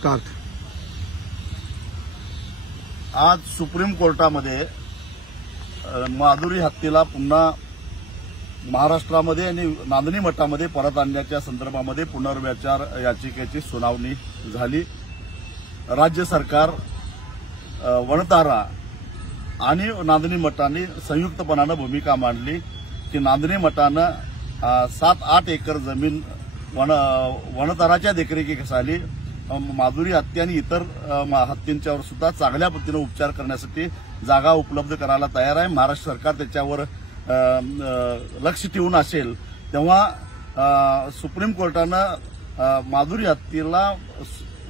Start. आज supreme कोर्टामध्ये माधुरी हत्येला पुन्हा महाराष्ट्रामध्ये आणि नांदणी मठामध्ये परत आणण्याच्या संदर्भामध्ये पुनर्विचार याचिकेची सुनावणी झाली। राज्य सरकार, वनतारा आणि नांदणी मठाने संयुक्तपणाने भूमिका मांडली की नांदणी मठानं 7-8 एकर जमीन वनताराच्या देखरेखीखाली माधुरी हत्या आणि इतर हत्यांच्यावर सुद्धा चांगल्या पद्धतीने उपचार करण्यासाठी जागा उपलब्ध करायला तयार आहे। महाराष्ट्र सरकार त्याच्यावर लक्ष ठेवून असेल तेव्हा सुप्रीम कोर्टानं माधुरी हत्येला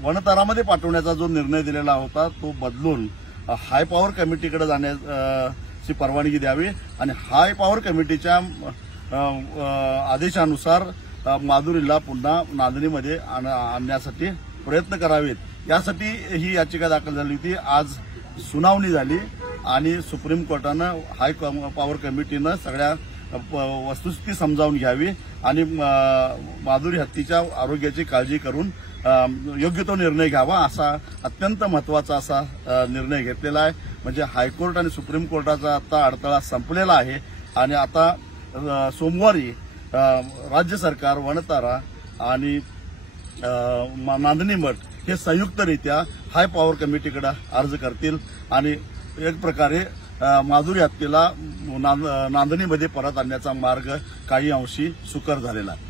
वनतारामध्ये पाठवण्याचा जो निर्णय दिलेला होता तो बदलून हाय पॉवर कमिटीकडे जाण्याची परवानगी द्यावी आणि हाय पॉवर कमिटीच्या आदेशानुसार माधुरीला पुन्हा नांदणीमध्ये आणण्यासाठी प्रयत्न करावेत, यासाठी ही याचिका दाखल झाली होती। आज सुनावणी झाली आणि सुप्रीम कोर्टानं हाय पॉवर कमिटीनं सगळ्या वस्तुस्थिती समजावून घ्यावी आणि माधुरी हत्येच्या आरोग्याची काळजी करून योग्य तो निर्णय घ्यावा, असा अत्यंत महत्वाचा असा निर्णय घेतलेला आहे। म्हणजे हायकोर्ट आणि सुप्रीम कोर्टाचा आता अडथळा संपलेला आहे आणि आता सोमवारी राज्य सरकार, वनतारा आणि नांदणी मठ हे संयुक्तरित्या हाय पॉवर कमिटीकडे अर्ज करतील आणि एक प्रकारे माधुरी हत्येला नांदणीमध्ये परत आणण्याचा मार्ग काही अंशी सुकर झालेला आहे।